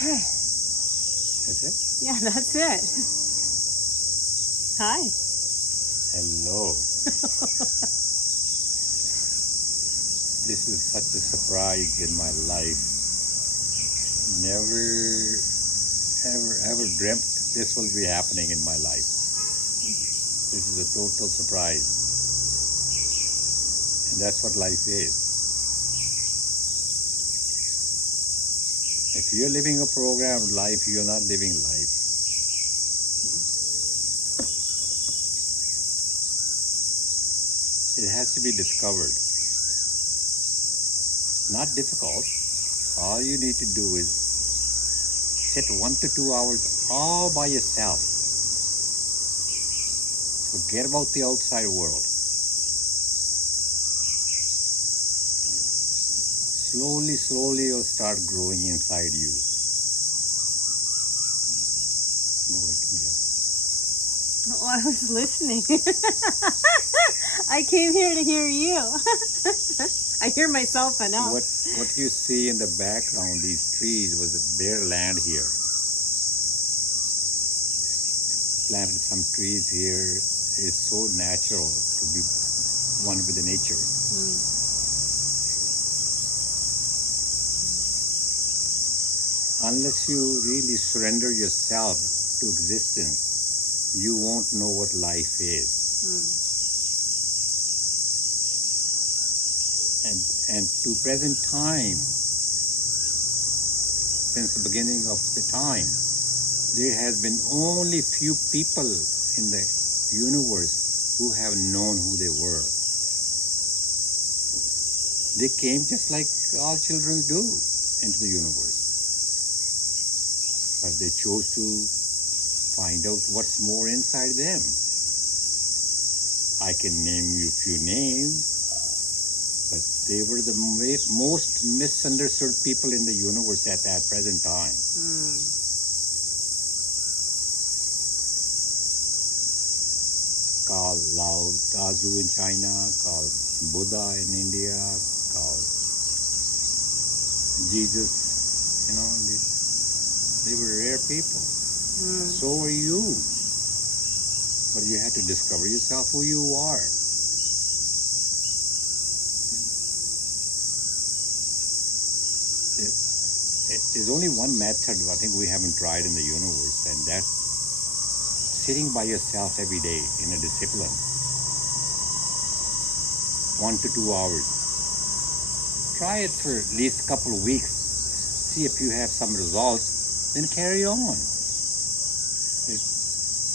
Okay. That's it? Yeah, that's it. Hi. Hello. This is such a surprise in my life. Never, ever dreamt this will be happening in my life. This is a total surprise. And that's what life is. If you're living a programmed life, you're not living life. It has to be discovered. Not difficult. All you need to do is sit 1 to 2 hours all by yourself. Forget about the outside world. Slowly, slowly it'll start growing inside you. Go ahead, Camilla. Oh, I was listening. I came here to hear you. I hear myself enough. What you see in the background, these trees, was bare land here. Planted some trees here. It's so natural to be one with the nature. Unless you really surrender yourself to existence, you won't know what life is. And to present time, since the beginning of the time, there has been only few people in the universe who have known who they were. They came just like all children do into the universe. But they chose to find out what's more inside them. I can name you a few names, but they were the most misunderstood people in the universe at that present time. Called Lao Tzu in China, called Buddha in India, called Jesus, they were rare people. So are you. But you have to discover yourself who you are. There's only one method I think we haven't tried in the universe, and that's sitting by yourself every day in a discipline. 1 to 2 hours. Try it for at least a couple of weeks. See if you have some results, then carry on.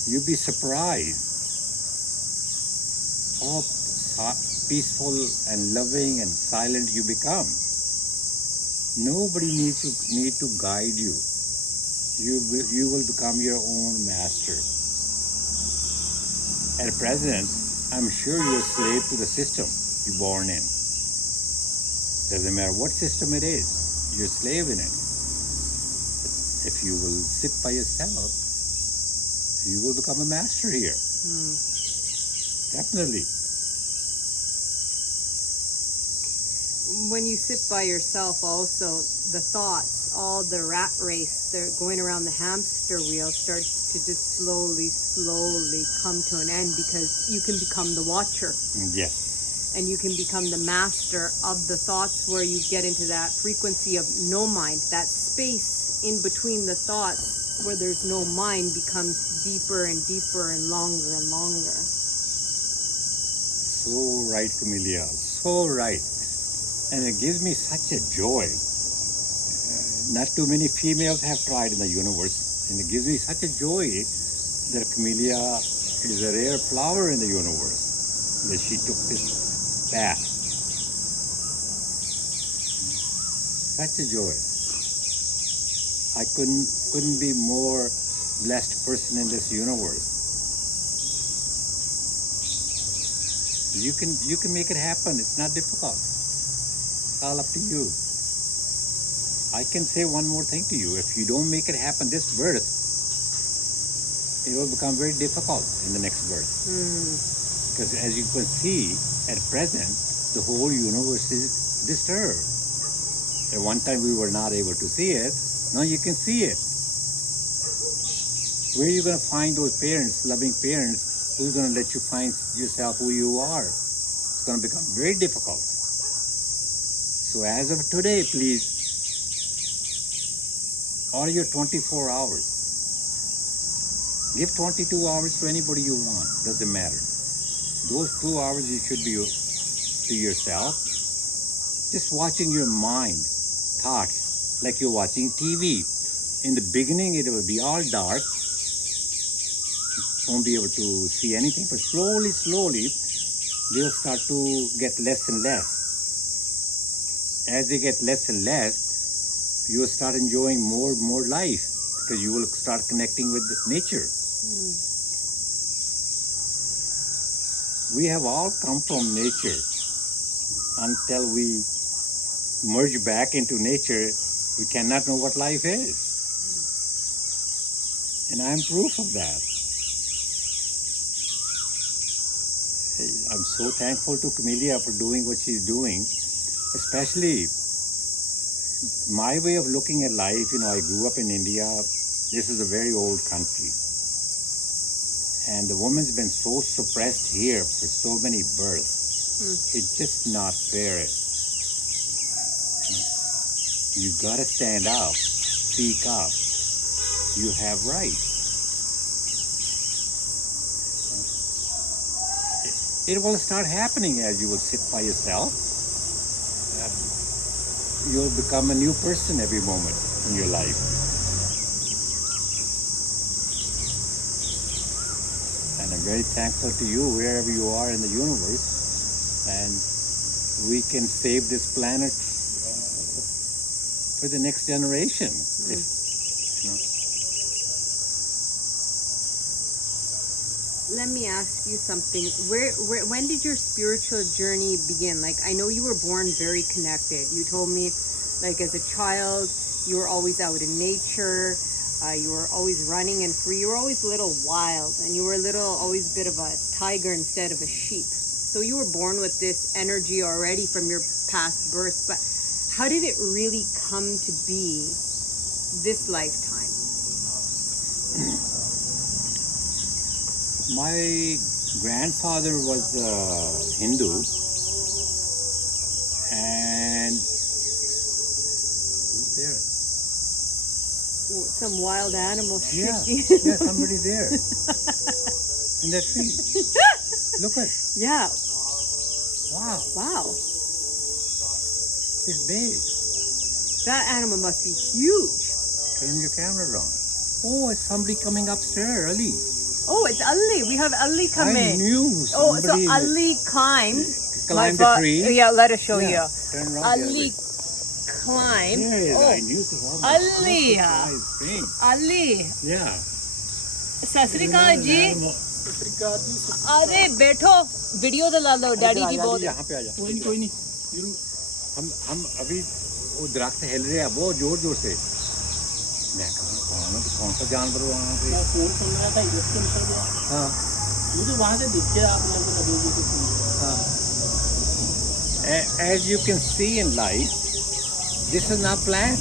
You'll be surprised how peaceful and loving and silent you become. Nobody needs to guide you. You will become your own master. At present, I'm sure you're a slave to the system you're born in. Doesn't matter what system it is, you're a slave in it. But if you will sit by yourself, you will become a master here. Definitely. When you sit by yourself also, the thoughts, all the rat race, they're going around the hamster wheel starts to just slowly come to an end, because you can become the watcher. Yes. And you can become the master of the thoughts, where you get into that frequency of no mind. That space in between the thoughts where there's no mind becomes deeper and deeper and longer and longer. So right, Camellia. So right. And it gives me such a joy. Not too many females have tried in the universe. And it gives me such a joy that Camellia is a rare flower in the universe, that she took this path. Such a joy. I couldn't be more blessed person in this universe. You can make it happen. It's not difficult. It's all up to you. I can say one more thing to you. If you don't make it happen this birth, it will become very difficult in the next birth. Because as you can see, at present, the whole universe is disturbed. At one time we were not able to see it. Now you can see it. Where are you going to find those parents, loving parents, who's going to let you find yourself who you are? It's going to become very difficult. So as of today, please, all your 24 hours, give 22 hours to anybody you want, doesn't matter. Those 2 hours you should be to yourself, just watching your mind, thoughts, like you're watching TV. In the beginning, it will be all dark. You won't be able to see anything, but slowly, they'll start to get less and less. As they get less and less, you will start enjoying more and more life because you will start connecting with nature. We have all come from nature. Until we merge back into nature, we cannot know what life is. And I'm proof of that. I'm so thankful to Camellia for doing what she's doing, especially my way of looking at life. I grew up in India. This is a very old country. And the woman's been so suppressed here for so many births. It's just not fair. You gotta stand up, speak up. You have rights. It will start happening as you will sit by yourself. You'll become a new person every moment in your life. And I'm very thankful to you wherever you are in the universe. And we can save this planet for the next generation. Let me ask you something. When did your spiritual journey begin? Like, I know you were born very connected. You told me, like, as a child, you were always out in nature. You were always running and free. You were always a little wild, and you were always a bit of a tiger instead of a sheep. So you were born with this energy already from your past birth. But how did it really come to be this lifetime? My grandfather was Hindu, and who's there? Some wild animal Yeah, somebody there in that tree. Look at. Yeah. Wow. It's big. That animal must be huge. Turn your camera around. Oh, it's somebody coming upstairs early. Oh, it's Ali. We have Ali coming. I knew Oh, somebody so Ali climbed. the tree. Yeah, let us show you. Turn around. Ali climbed. There it is. Oh, I knew the one. Ali. Ali. Yeah. सत श्री अकाल जी. अरे बैठो video तो ला लो daddy की बहुत. यहाँ पे आ जा. कोई नहीं. हम अभी वो दरख्त हिल रहे हैं बहुत जोर जोर से. मैं कौन सा जानवर वहाँ पे? मैं फोन सुन रहा था इसके निकल गया. हाँ. मुझे वहाँ से दिख गया आप लोगों को. हाँ. As you can see in life, this is not planned.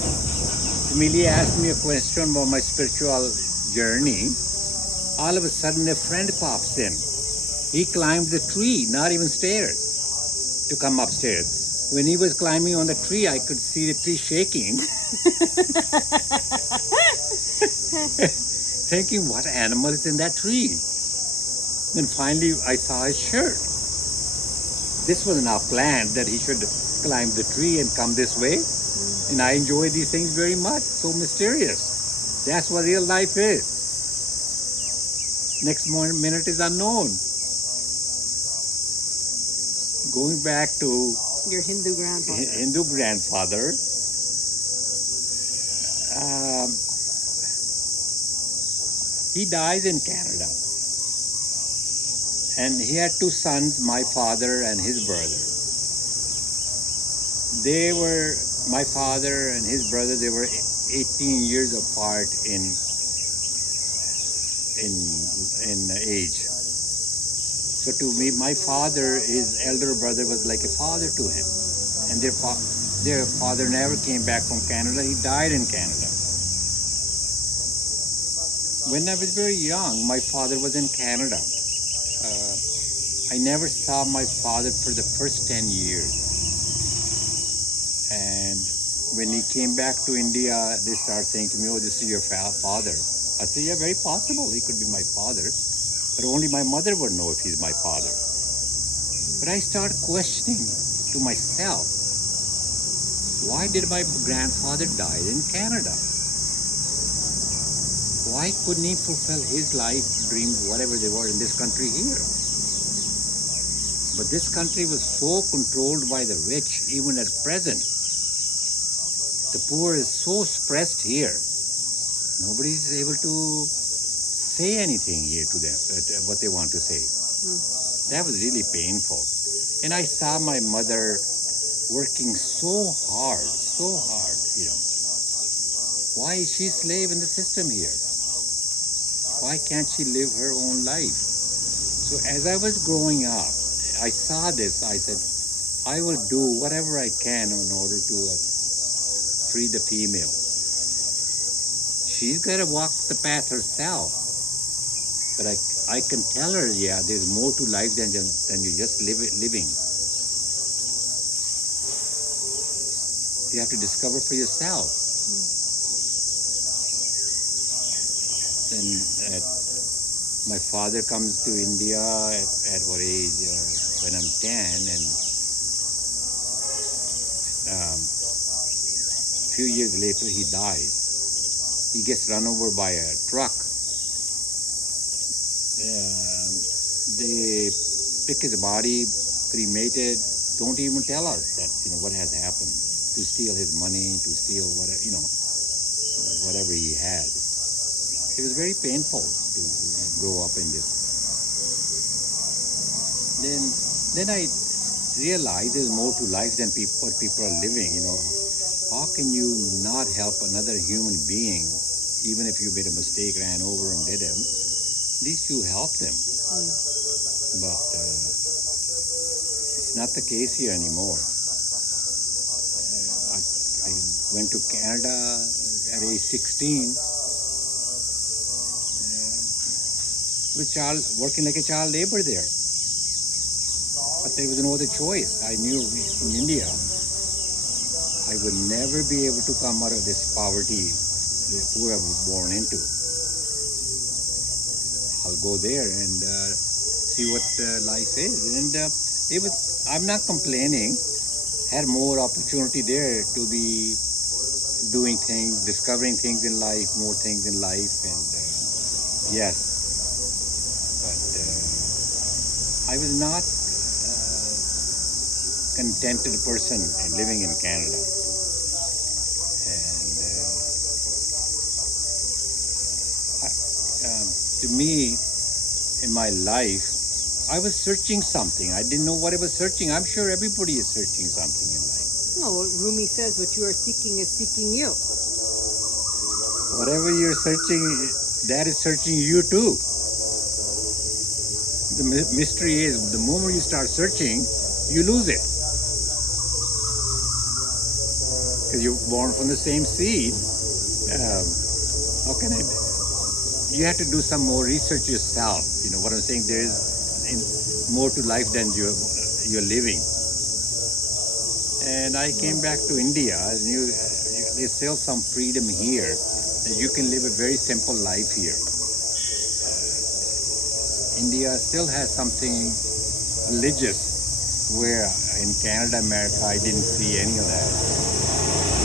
Camilla asked me a question about my spiritual journey. All of a sudden, a friend pops in. He climbed the tree, not even stairs, to come upstairs. When he was climbing on the tree, I could see the tree shaking. Thinking, what animal is in that tree? Then finally, I saw his shirt. This was not planned that he should climb the tree and come this way. And I enjoy these things very much. So mysterious. That's what real life is. Next minute is unknown. Going back to your Hindu grandfather. Hindu grandfather. He died in Canada. And he had two sons, my father and his brother. My father and his brother, they were 18 years apart in age. So to me, my father, his elder brother, was like a father to him. And Their father never came back from Canada. He died in Canada. When I was very young, my father was in Canada. I never saw my father for the first 10 years. And when he came back to India, they started saying to me, oh, this is your father. I said, yeah, very possible. He could be my father. But only my mother would know if he's my father. But I started questioning to myself, why did my grandfather die in Canada? Why couldn't he fulfill his life dreams, whatever they were, in this country here? But this country was so controlled by the rich, even at present. The poor is so suppressed here. Nobody is able to say anything here to them, what they want to say. That was really painful. And I saw my mother working so hard, you know. Why is she slave in the system here? Why can't she live her own life? So as I was growing up, I saw this. I said, I will do whatever I can in order to free the female. She's got to walk the path herself. But I can tell her, yeah, there's more to life than you just living. You have to discover for yourself. Then my father comes to India at what age? When I'm 10, and a few years later he dies. He gets run over by a truck. They pick his body, cremated, don't even tell us that, what has happened, to steal his money, to steal whatever, whatever he had. It was very painful to grow up in this. Then I realized there's more to life than what people are living. How can you not help another human being, even if you made a mistake, ran over and did him? At least you help them. But it's not the case here anymore. I went to Canada at age 16. Working like a child labor there. But there was no other choice. I knew in India I would never be able to come out of this poverty the poor I was born into. I'll go there and see what life is. And I'm not complaining. Had more opportunity there to be doing things, discovering things in life, more things in life, and yes. But I was not a contented person living in Canada. And to me, in my life, I was searching something. I didn't know what I was searching. I'm sure everybody is searching something in life. Well, what Rumi says, what you are seeking is seeking you. Whatever you're searching, that is searching you too. The mystery is, the moment you start searching, you lose it. Because you're born from the same seed. How can I... You have to do some more research yourself. What I'm saying, there is more to life than you're living. And I came back to India. There's still some freedom here, that you can live a very simple life here. India still has something religious, where in Canada, America, I didn't see any of that.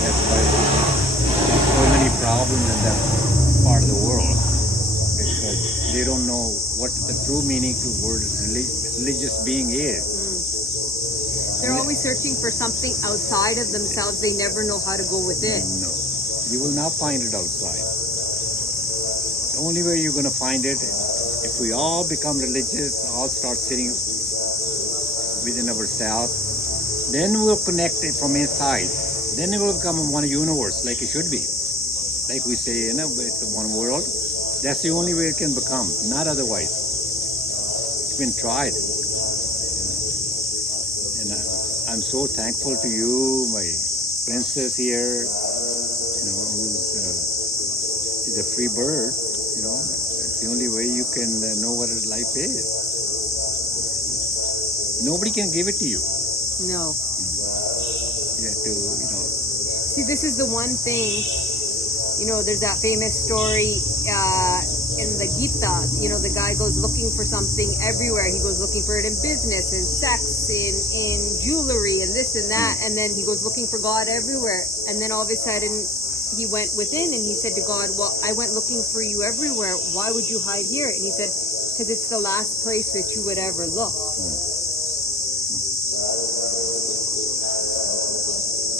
That's why there's so many problems in that part of the world, because they don't know what the true meaning to the word religious being is. They're always searching for something outside of themselves. They never know how to go within. No, you will not find it outside. The only way you're going to find it, if we all become religious, all start sitting within ourselves, then we'll connect it from inside. Then it will become one universe, like it should be. Like we say, it's one world. That's the only way it can become, not otherwise. It's been tried. And I'm so thankful to you, my princess here, who's is a free bird. That's the only way you can know what life is. Nobody can give it to you. No. You have to, See, this is the one thing, there's that famous story in the Gita, the guy goes looking for something everywhere. He goes looking for it in business, in sex, in jewelry, and this and that. And then he goes looking for God everywhere. And then all of a sudden, he went within and he said to God, well, I went looking for you everywhere. Why would you hide here? And he said, because it's the last place that you would ever look.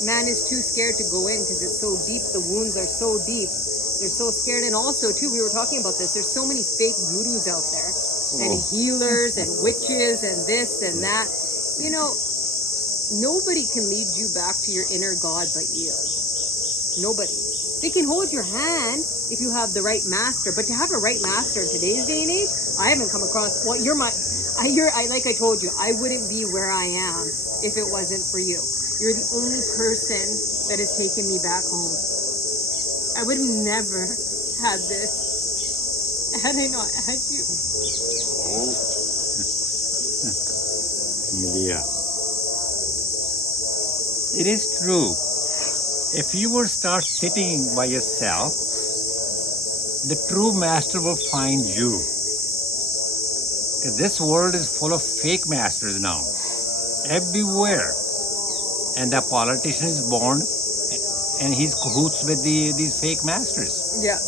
Man is too scared to go in because it's so deep. The wounds are so deep. They're so scared. And also, too, we were talking about this. There's so many fake gurus out there and healers and witches and this and that. Nobody can lead you back to your inner God but you. Nobody. They can hold your hand if you have the right master. But to have a right master in today's day and age, I haven't come across. Well, like I told you, I wouldn't be where I am if it wasn't for you. You're the only person that has taken me back home. I would have never had this had I not had you. Oh. Camellia. It is true. If you were start sitting by yourself, the true master will find you. Because this world is full of fake masters now. Everywhere. And the politician is born and he's cahoots with these fake masters. Yeah.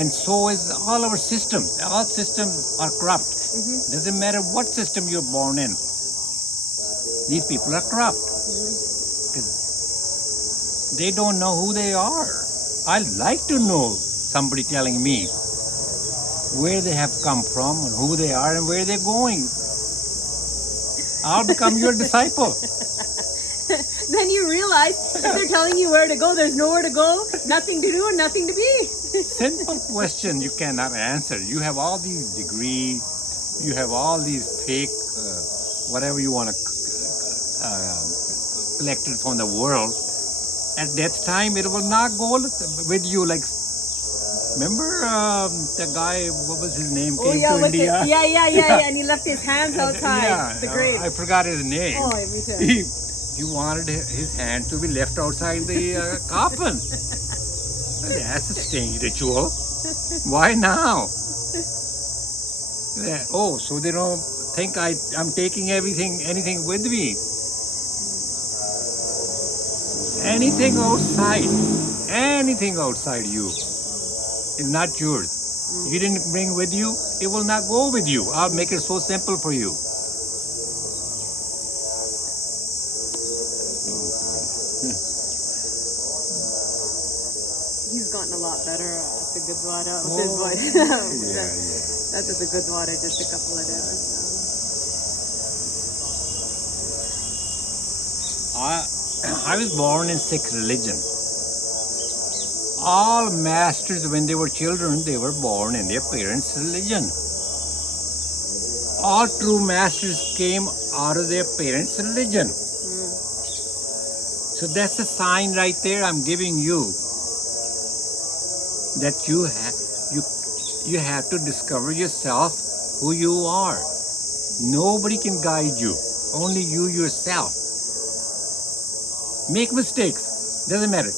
And so is all our systems. All systems are corrupt. Doesn't matter what system you're born in. These people are corrupt. Because they don't know who they are. I'd like to know somebody telling me where they have come from and who they are and where they're going. I'll become your disciple. Then you realize if they're telling you where to go, there's nowhere to go, nothing to do, and nothing to be. Simple question you cannot answer. You have all these degrees, you have all these fake, whatever you want to collect it from the world. At that time, it will not go with you. Like, remember the guy, what was his name, came to India? Yeah, and he left his hands outside the grave. I forgot his name. Oh, me too. He wanted his hand to be left outside the coffin. That's a strange ritual. Why now? So they don't think I'm taking anything with me. Anything outside you is not yours. You didn't bring with you, it will not go with you. I'll make it so simple for you. He's gotten a lot better at the Gurdwara with his voice. That's at the Gurdwara just a couple of days. I was born in Sikh religion. All masters, when they were children, they were born in their parents' religion. All true masters came out of their parents' religion. So that's a sign right there I'm giving you that you have to discover yourself, who you are. Nobody can guide you, only you yourself. Make mistakes, doesn't matter.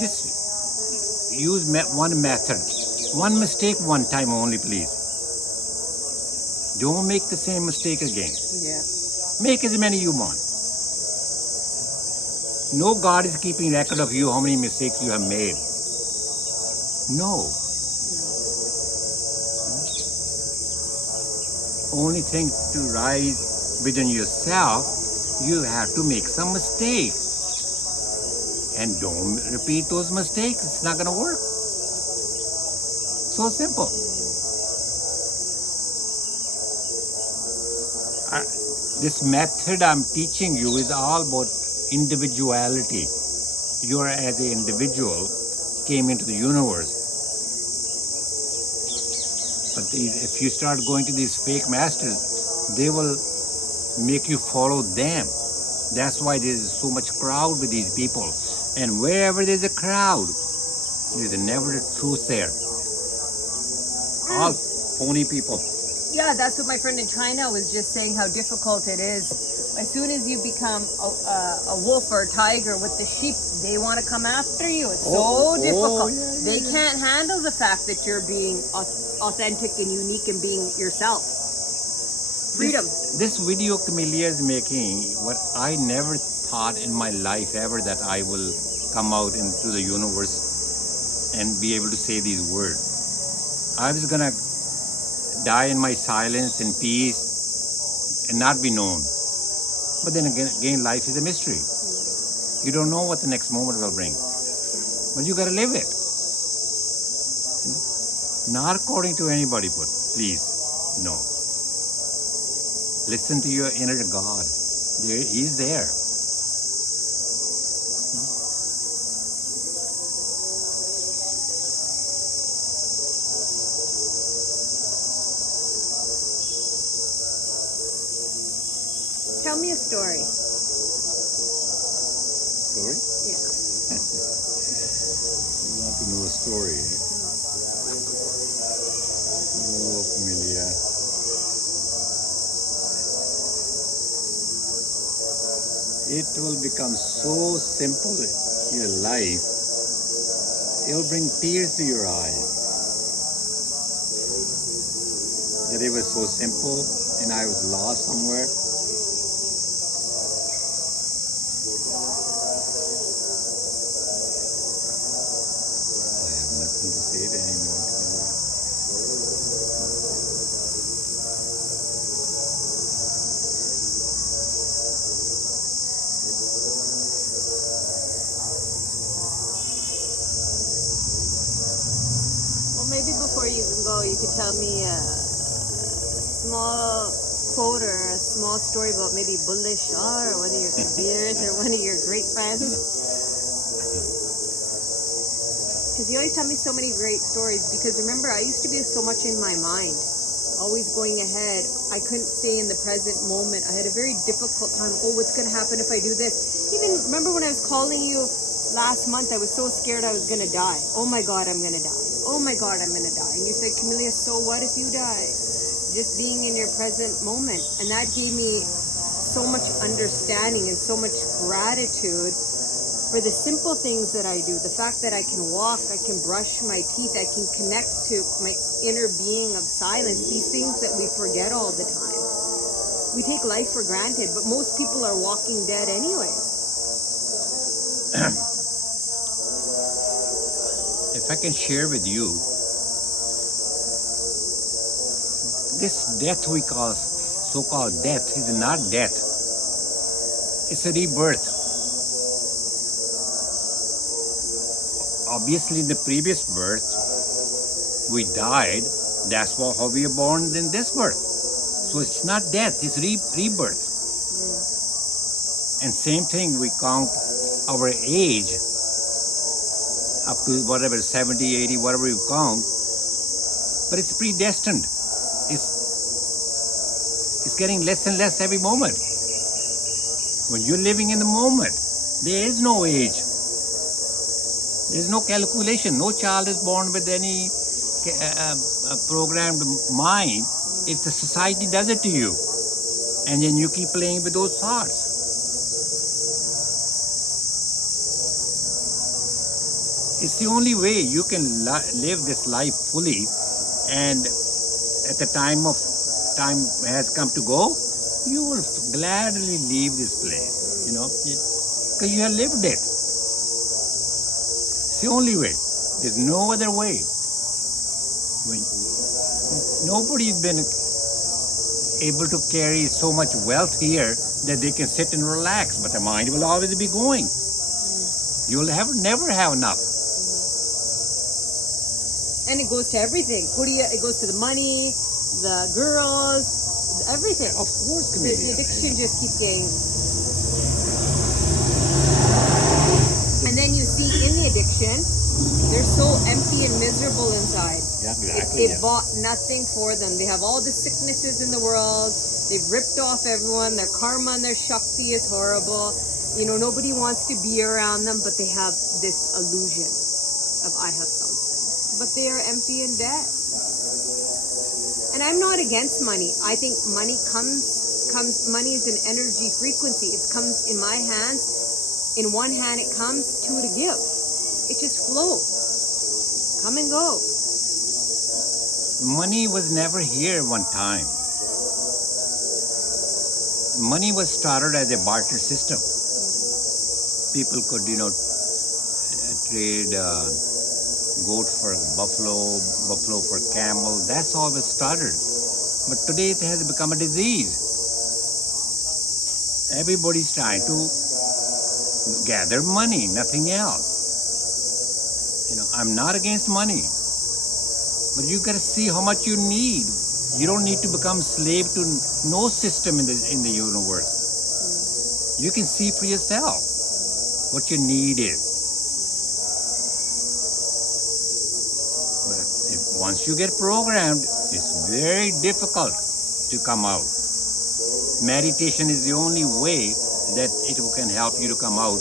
Just use one method. One mistake one time only, please. Don't make the same mistake again. Yeah. Make as many you want. No God is keeping record of you, how many mistakes you have made. No. Only thing to rise within yourself, you have to make some mistake. And don't repeat those mistakes. It's not going to work. So simple. This method I'm teaching you is all about individuality. You are, as an individual, came into the universe. But if you start going to these fake masters, they will make you follow them. That's why there's so much crowd with these people. And wherever there's a crowd, there's never the truth there. All phony people. Yeah, that's what my friend in China was just saying, how difficult it is. As soon as you become a wolf or a tiger with the sheep, they want to come after you. It's so difficult. They can't handle the fact that you're being authentic and unique and being yourself. Freedom. This video Camellia is making, what I never thought in my life ever that I will come out into the universe and be able to say these words. I was gonna die in my silence in peace and not be known. But then again, life is a mystery. You don't know what the next moment will bring. But you gotta live it. Not according to anybody, but please, no. Listen to your inner God. He's there. Tell me a story. Story? Yeah. You want to know a story, eh? Oh, Camellia. It will become so simple, your life. It will bring tears to your eyes. That it was so simple and I was lost somewhere. I have nothing to say anymore. Maybe before you can go, you could tell me a small quote or a small story about maybe Bulleh Shah or one of your Kabirs or one of your great friends. Because you always tell me so many great stories. Because remember, I used to be so much in my mind, always going ahead. I couldn't stay in the present moment. I had a very difficult time. Oh, what's going to happen if I do this? Even remember when I was calling you last month, I was so scared I was going to die. Oh my God, I'm going to die. Oh my God, I'm going to die. And you said, Camellia, so what if you die? Just being in your present moment. And that gave me so much understanding and so much gratitude for the simple things that I do. The fact that I can walk, I can brush my teeth, I can connect to my inner being of silence. These things that we forget all the time. We take life for granted, but most people are walking dead anyways. If I can share with you, this death we call, so-called death, is not death. It's a rebirth. Obviously, in the previous birth, we died. That's how we are born in this birth. So it's not death, it's rebirth. And same thing, we count our age up to whatever, 70, 80, whatever you count, but it's predestined. It's getting less and less every moment. When you're living in the moment, there is no age. There's no calculation. No child is born with any programmed mind. It's the society does it to you. And then you keep playing with those thoughts. It's the only way you can live this life fully, and at the time has come to go, you will gladly leave this place, because you have lived it. It's the only way. There's no other way. Nobody's been able to carry so much wealth here that they can sit and relax, but the mind will always be going. You'll never have enough. And it goes to everything. It goes to the money, the girls, everything. Of course, Camellia. The addiction just keeps getting. And then you see in the addiction, they're so empty and miserable inside. Yeah, exactly. It bought nothing for them. They have all the sicknesses in the world. They've ripped off everyone. Their karma and their shakti is horrible. Nobody wants to be around them, but they have this illusion of I have something. But they are empty and dead. And I'm not against money. I think money money is an energy frequency. It comes in my hands. In one hand it comes, two to give. It just flows. Come and go. Money was never here one time. Money was started as a barter system. People could, trade goat for buffalo, buffalo for camel. That's how it was started. But today it has become a disease. Everybody's trying to gather money, nothing else. I'm not against money, but you gotta see how much you need. You don't need to become slave to no system in the universe. You can see for yourself what your need is. But once you get programmed, it's very difficult to come out. Meditation is the only way that it can help you to come out.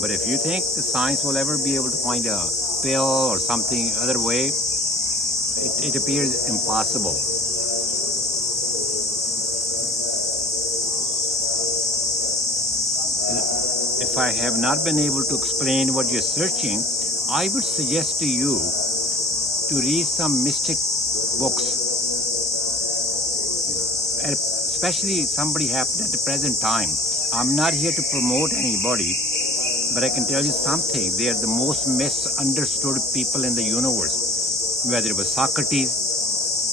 But if you think the science will ever be able to find a pill or something other way, it appears impossible. If I have not been able to explain what you're searching, I would suggest to you to read some mystic books. And especially somebody happened at the present time. I'm not here to promote anybody, but I can tell you something. They are the most misunderstood people in the universe. Whether it was Socrates,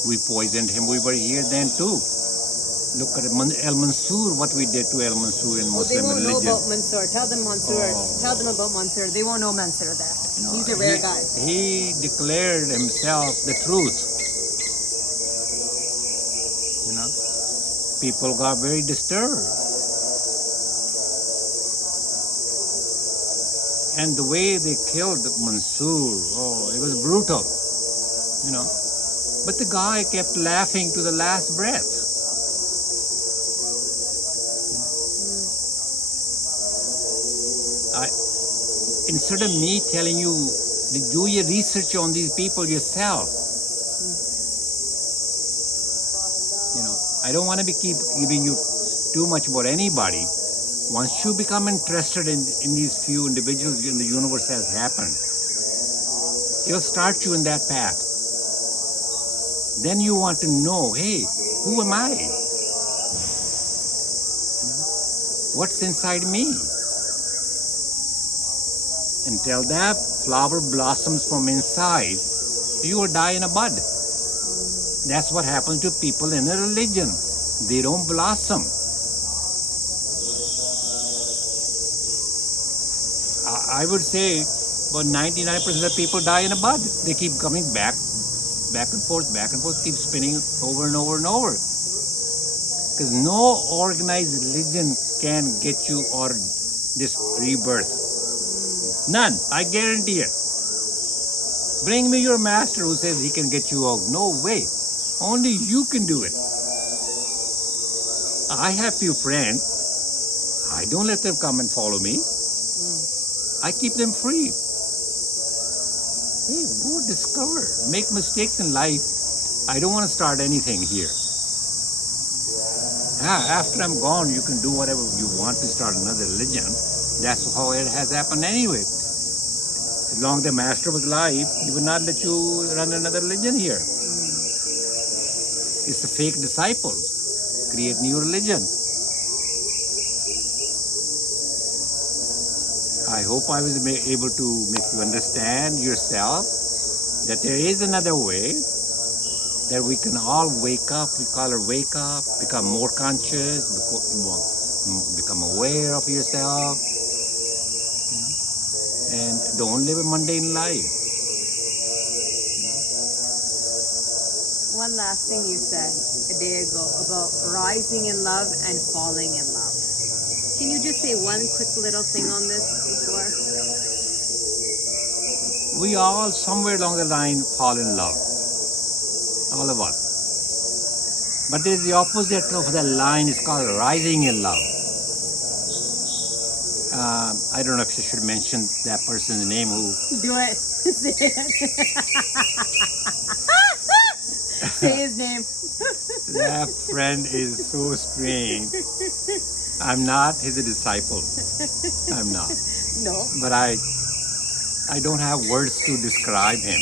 we poisoned him. We were here then too. Look at El Mansur, what we did to El Mansur in Muslim religion. They won't know about Mansur. Tell them Mansur. Tell them about Mansur. They won't know Mansur there. He's a rare guy. He declared himself the truth. People got very disturbed. And the way they killed Mansur, it was brutal. But the guy kept laughing to the last breath. Instead of me telling you, do your research on these people yourself. I don't want to keep giving you too much about anybody. Once you become interested in these few individuals in the universe has happened, it will start you in that path. Then you want to know, hey, who am I? What's inside me? Until that flower blossoms from inside, you will die in a bud. That's what happens to people in a religion. They don't blossom. I would say about 99% of people die in a bud. They keep coming back and forth, keep spinning over and over and over. Because no organized religion can get you out of this rebirth. None, I guarantee it. Bring me your master who says he can get you out. No way. Only you can do it. I have few friends. I don't let them come and follow me. I keep them free. Hey, go discover. Make mistakes in life. I don't want to start anything here. After I'm gone, you can do whatever you want to start another religion. That's how it has happened anyway. As long as the master was alive, he would not let you run another religion here. It's the fake disciples. Create new religion. I hope I was able to make you understand yourself that there is another way, that we can all wake up. We call it wake up, become more conscious, become aware of yourself, and don't live a mundane life. One last thing you said a day ago about rising in love and falling in love. Can you just say one quick little thing on this before? We all somewhere along the line fall in love. all of us. But there is the opposite of that line. It's called rising in love. I don't know if I should mention that person's name who. Do it. Say it. Say his name. That friend is so strange. I'm not his disciple. I'm not. No. But I don't have words to describe him.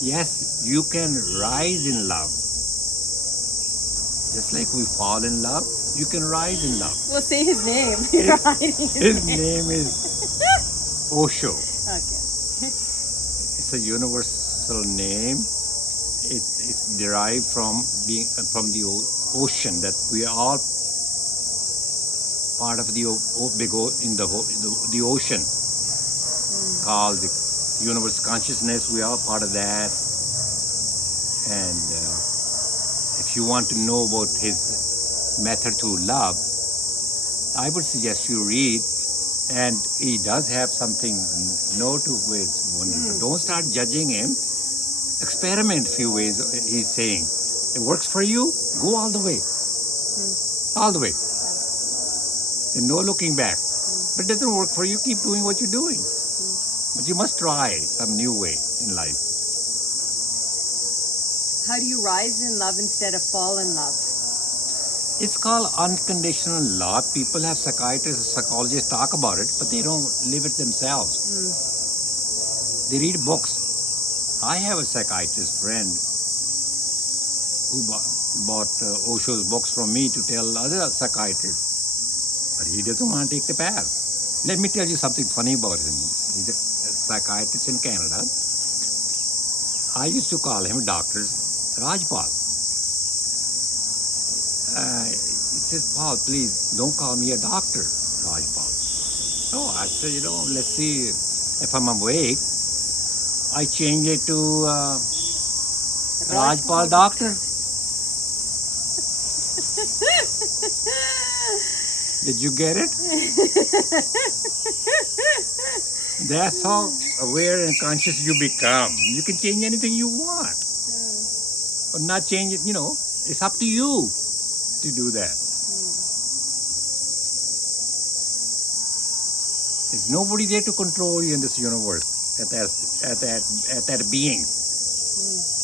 Yes, you can rise in love. Just like we fall in love, you can rise in love. Well, say his name. His name is Osho. Okay. It's a universal name. It's derived from the ocean, that we are all part of the ocean called the universe consciousness. We are part of that. And if you want to know about his method to love, I would suggest you read. And he does have something to it. Don't start judging him. Experiment a few ways. He's saying, it works for you, go all the way. All the way. And no looking back. But it doesn't work for you, keep doing what you're doing. But you must try some new way in life. How do you rise in love instead of fall in love? It's called unconditional love. People have psychiatrists and psychologists talk about it, but they don't live it themselves. They read books. I have a psychiatrist friend who bought Osho's books from me to tell other psychiatrists, but he doesn't want to take the path. Let me tell you something funny about him. He's a psychiatrist in Canada. I used to call him Dr. Rajpal. He says, Paul, please don't call me a doctor, Rajpal. So I said, let's see if I'm awake. I changed it to Rajpal Doctor. Did you get it? That's how aware and conscious you become. You can change anything you want. Or not change it, it's up to you to do that. There's nobody there to control you in this universe at that being.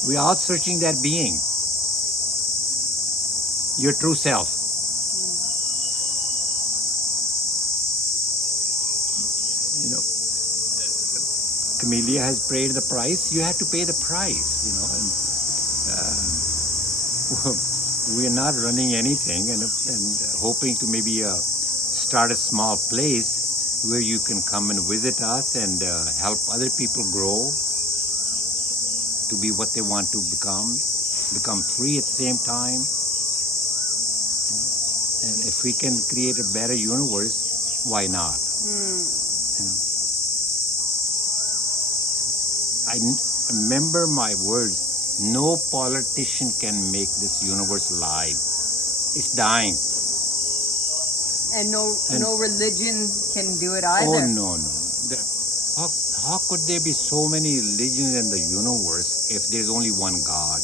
We are all searching that being. Your true self. Camellia has paid the price. You have to pay the price, and we are not running anything and hoping to maybe start a small place where you can come and visit us and help other people grow to be what they want to become free at the same time. And if we can create a better universe, why not? I remember my words. No politician can make this universe alive. It's dying. And no religion can do it either. Oh, no. How could there be so many religions in the universe if there's only one God?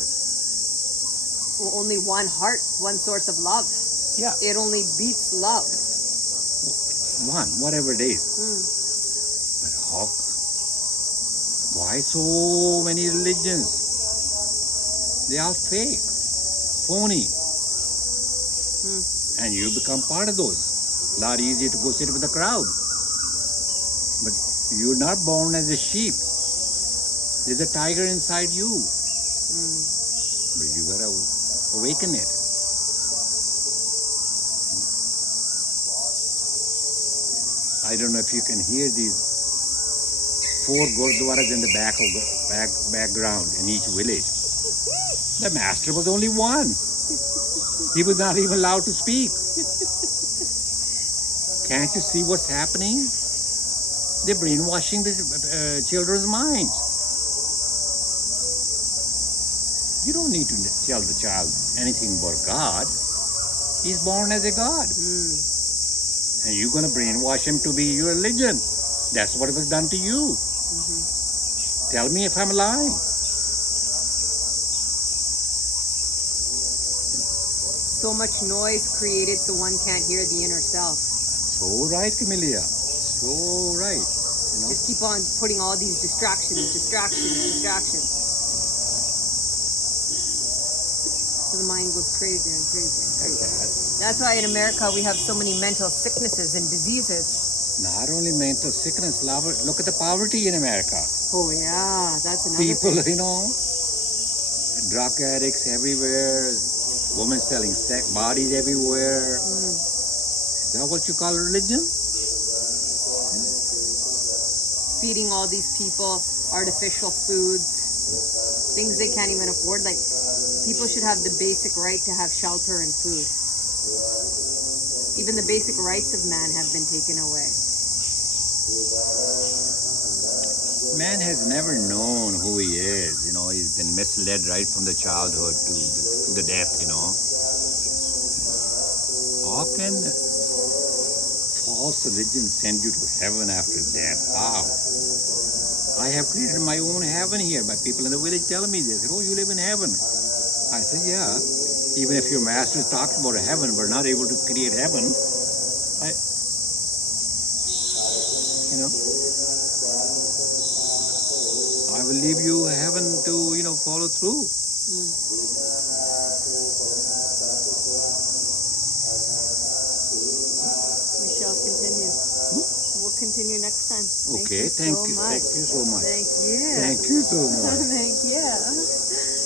Well, only one heart, one source of love. Yeah. It only beats love. One, whatever it is. But why so many religions? They are fake, phony. And you become part of those. A lot easier to go sit with the crowd. But you're not born as a sheep. There's a tiger inside you. But you gotta awaken it. I don't know if you can hear these 4 gurdwaras in the background in each village. The master was only one. He was not even allowed to speak. Can't you see what's happening? They're brainwashing the children's minds. You don't need to tell the child anything about God. He's born as a God. And you're going to brainwash him to be your religion. That's what was done to you. Tell me if I'm lying. so much noise created so one can't hear the inner self. So right, Camellia. So right. You know? Just keep on putting all these distractions. So the mind goes crazy and crazy and crazy. That's why in America we have so many mental sicknesses and diseases. Not only mental sickness, look at the poverty in America. Oh yeah, that's another People, thing. you know, drug addicts everywhere, women selling sex bodies everywhere. Is that what you call religion? Feeding all these people artificial foods, things they can't even afford. Like, people should have the basic right to have shelter and food. Even the basic rights of man have been taken away. Man has never known who he is. You know, he's been misled right from the childhood to the death, you know. How can false religion send you to heaven after death? How? I have created my own heaven here. My people in the village tell me this. Oh, you live in heaven. I said, yeah. Even if your masters talked about heaven, we're not able to create heaven. You know, I will leave you heaven to, you know, follow through. We shall continue. We'll continue next time. Okay, thank you so much. Thank you. Thank you so much. Thank you.